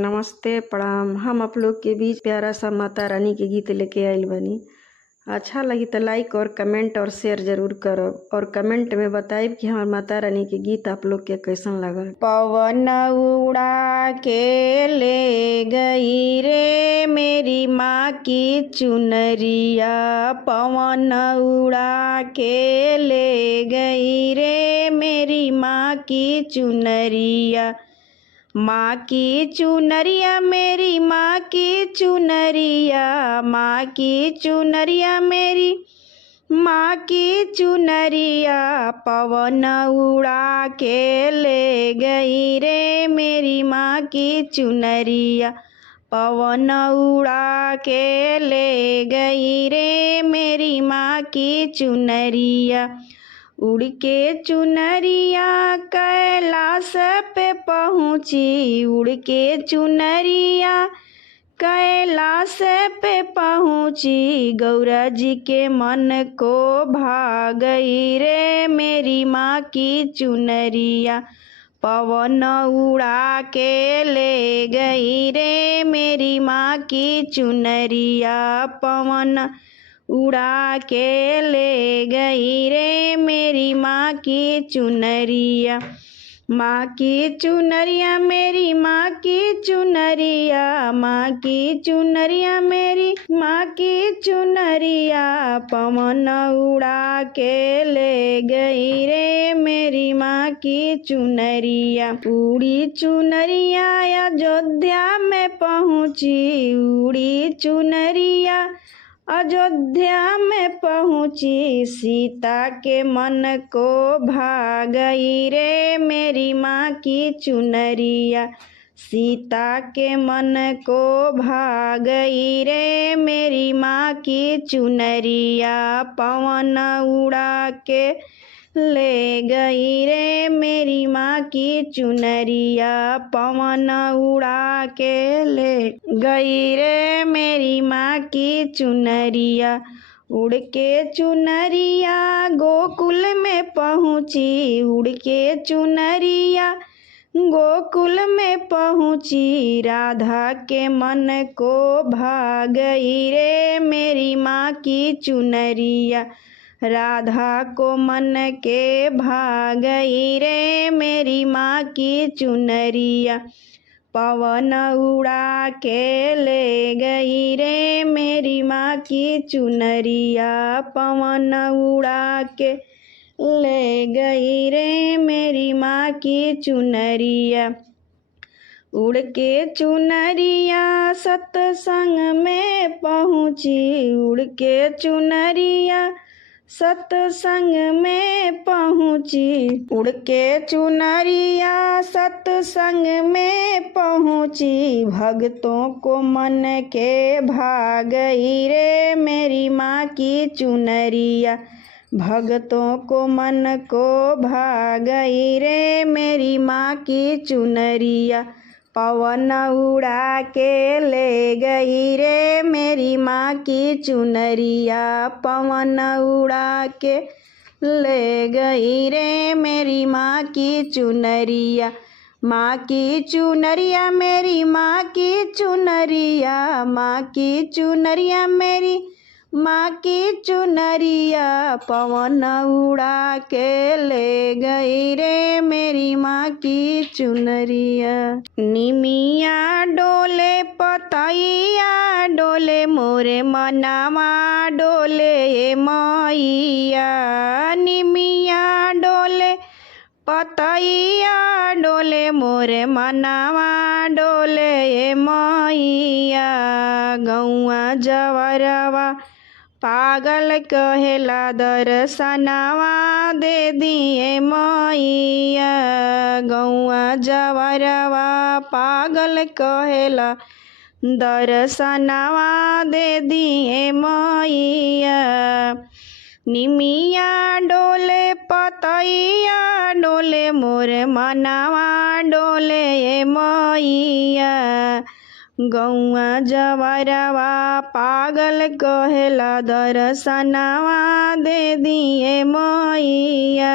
नमस्ते प्रणाम। हम आप लोग के बीच प्यारा सा माता रानी के गीत लेके आइल बनी। अच्छा लगी तो लाइक और कमेंट और शेयर जरूर करब और कमेंट में बताइब कि हमार माता रानी के गीत आप लोग के कैसन लगल। पवन उड़ा के ले गई रे मेरी माँ की चुनरिया, पवन उड़ा के ले गई रे मेरी माँ की चुनरिया। माँ की चुनरिया मेरी माँ की चुनरिया, माँ की चुनरिया मेरी माँ की चुनरिया, पवन उड़ा के ले गई रे मेरी माँ की चुनरिया, पवन उड़ा के ले गई रे मेरी माँ की चुनरिया। उड़ के चुनरिया कैलाश पे पहुँची, उड़ के चुनरिया कैलाश पे पहुँची, गौरा जी के मन को भा गई रे मेरी माँ की चुनरिया, पवन उड़ा के ले गई रे मेरी माँ की चुनरिया, पवन उड़ा के ले गई रे मेरी माँ की चुनरिया। माँ की चुनरिया मेरी माँ की चुनरिया, माँ की चुनरिया मेरी माँ की चुनरिया, पवन उड़ा के ले गई रे मेरी माँ की चुनरिया। उड़ी चुनरिया अयोध्या में पहुँची, उड़ी चुनरिया अयोध्या में पहुँची, सीता के मन को भा गई रे मेरी माँ की चुनरिया, सीता के मन को भा गई रे मेरी माँ की चुनरिया, पवन उड़ा के ले गई रे मेरी माँ की चुनरिया, पवन उड़ा के ले गई रे मेरी माँ की चुनरिया। उड़ के चुनरिया गोकुल में पहुँची, उड़ के चुनरिया गोकुल में पहुँची, राधा के मन को भा गई रे मेरी माँ की चुनरिया, राधा को मन के भा गई रे मेरी माँ की चुनरिया, पवन उड़ा के ले गई रे मेरी माँ की चुनरिया, पवन उड़ा के ले गई रे मेरी माँ की चुनरिया। उड़ के चुनरिया सत्संग में पहुँची, उड़ के चुनरिया सत्संग में पहुँची, उड़ के चुनरिया सत्संग में पहुँची, भक्तों को मन के भा गई रे मेरी माँ की चुनरिया, भक्तों को मन को भा गई रे मेरी माँ की चुनरिया, पवन उड़ा के ले गई रे मेरी माँ की चुनरिया, पवन उड़ा के ले गई रे मेरी माँ की चुनरिया। माँ की चुनरिया मेरी माँ की चुनरिया, माँ की चुनरिया मेरी माँ की चुनरिया, पवन उड़ा के ले गई रे मेरी माँ की चुनरिया। निमिया डोले पतैया डोले मोरे मनावा डोले मैया, निमिया डोले पतैया डोले मोरे मनावा डोले मैया, गौआ जवरवा पागल कहेला दर्शनवा दे दिए मैया, गौआ जवरवा पागल कहेला दर्शनवा दे दिए मैया। निमिया डोले पतैया डोले मोरे मनावा डोले मैया, गौआ जवरवा पागल कहेला दर्शनवा दे दिए मैया,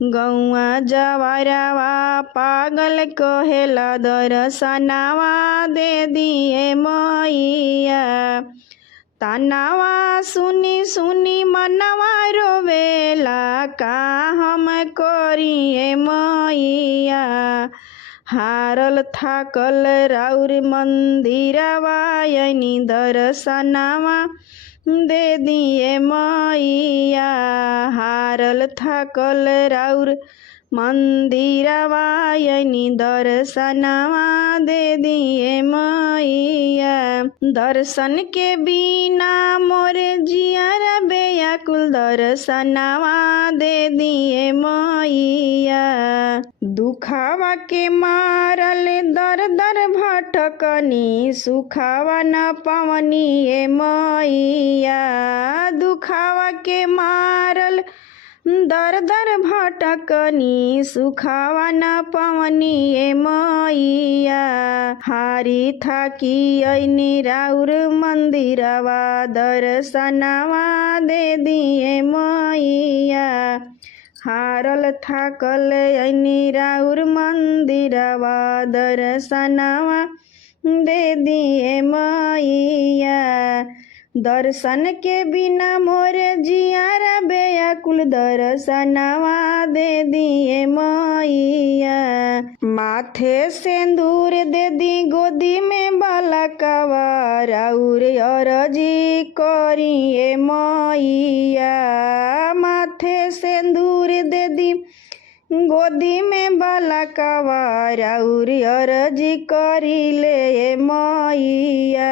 गौआ जवरवा पागल कहेला दर्शनवा दे दिए मैया। तनावा सुनी सुनी मनवा रोवेला का हम करिए मैया। हारल थाकल राउर मंदिरवा यनी दर्शनवा दे दिए मैया। हारल थाकल राउर मंदिरवा यनी दर्शनवा दे दिए मैया। दर्शन के बिना मोरे जियर बेयाकुल दर्शनवा दे दिए मैया। दुखावा के मारल दर दर भटकनी सुखावा न पवनी ए मैया। दुखावा के मारल दर दर भटकनी सुखावा न पवनी ए मैया। हारी थाकी ऐनी राउर मंदिरवा दर्शनवा दे दिए मैया। हारल थाकल ऐनी राउर मंदिरवा दर्शनवा दे दिए मैया। दर्शन के बिना मोरे जियारा बेयाकुल दर्शनवा दे दिए मैया। माथे सिंदूर दे दी गोदी में बालकवा राउर अरजी करिए मैया। माथे सिंदूर दे दी गोदी में बालकवा राउर अरजी करिले मैया।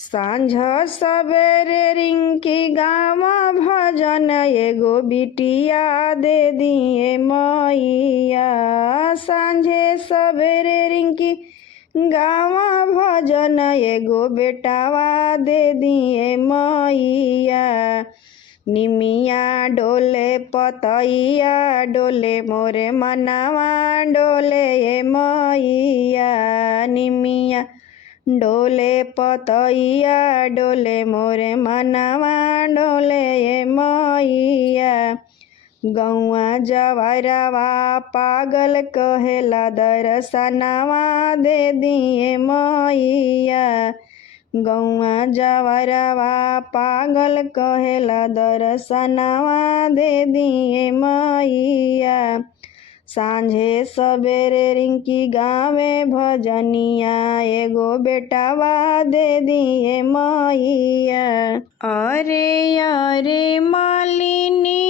सांझ सवेरे रिंकी गाँव भजन एगो बिटिया दे दिए मैया। सांझे सवेरे रिंकी गाँव भजन एगो बेटावा दे दिए मैया। निमिया डोले पतैया डोले मोरे मनवा डोले ए मैया। निमिया डोले पतैया डोले मोरे मनवा डोले ए मैया। गौआ जवरवा पागल कहेला दर्शनवा दे दिए मैया। गौआ जवरवा पागल कहेला दर्शनवा दे दिए मैया। सांझे सवेरे रिंकी गावे भजनिया एगो बेटावा दे दिए मैया। अरे अरे मालिनी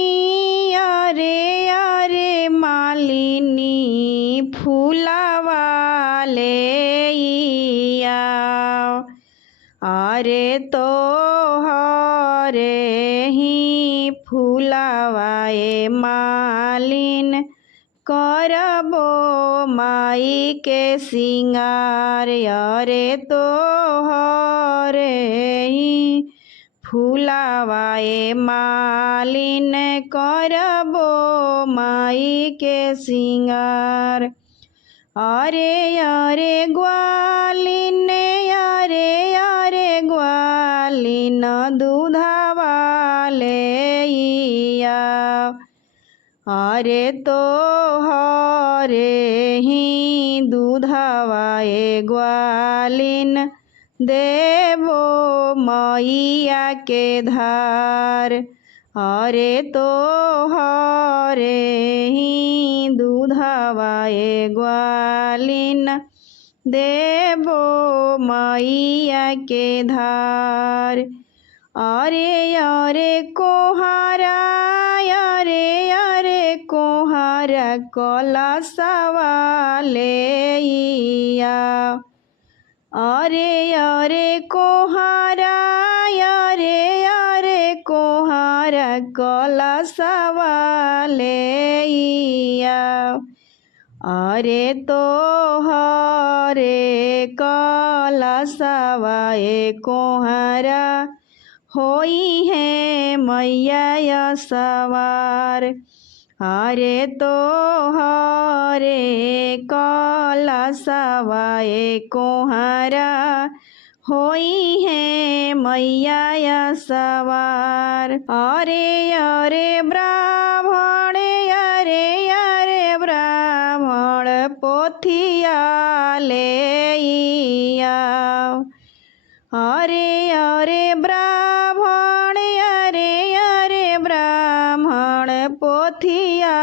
अरे अरे मालिनी फूलवा ले आओ। अरे तो हरे ही फूलवा ए मालिन करबो माई के सिंगार। अरे तो हरे ही फूलवा ए मालिन करबो माई के सिंगार। अरे अरे ग्वालिन अरे अरे ग्वालिन दूधवा ले आओ। अरे तो हरे ही दूधवा ए ग्वालिन देवो मैया के धार। अरे तो हरे ही दूधवा ए ग्वालिन देवो मैया के धार। अरे अरे कोहारा अरे अरे कोहारा कलशवा ले आओ। अरे अरे कोहारा अरे अरे कोहारा कलशवा ले आओ। अरे तो हरे कलशवा ए कोहारा होई है मैया सवार। अरे तो हरे कलशवा ए कोहारा होई है मैया सवार। अरे अरे ब्राह्मण अरे ब्राह्मण पोथिया ले आओ। अरे ब्राह्मण अरे ब्राह्मण पोथिया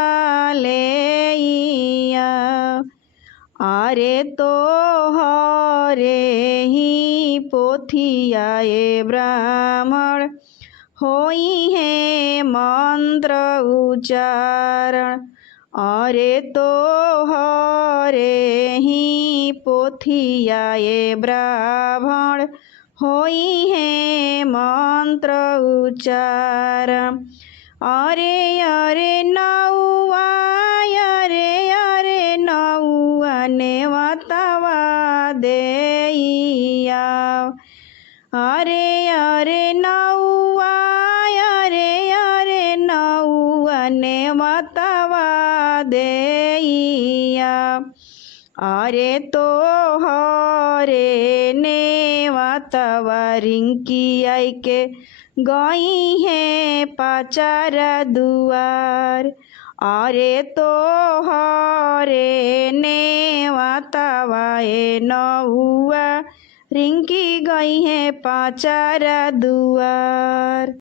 ले आओ। अरे तो हरे ही पोथिया ये ब्राह्मण होई है मंत्र उच्चारण। अरे तो हरे ही पोथिया ये ब्राह्मण होई है मंत्र उच्चारण। अरे नौआ अरे नौआ ने वातावा देइया। अरे नौआ अरे नौआ ने वातावा देइया। अरे तो हरे ने वातावा रिंकी आई के गई है पाचारा दुआर। अरे तो हरे ने वातावा ए नौआ रिंकी गई है पाचारा दुआर।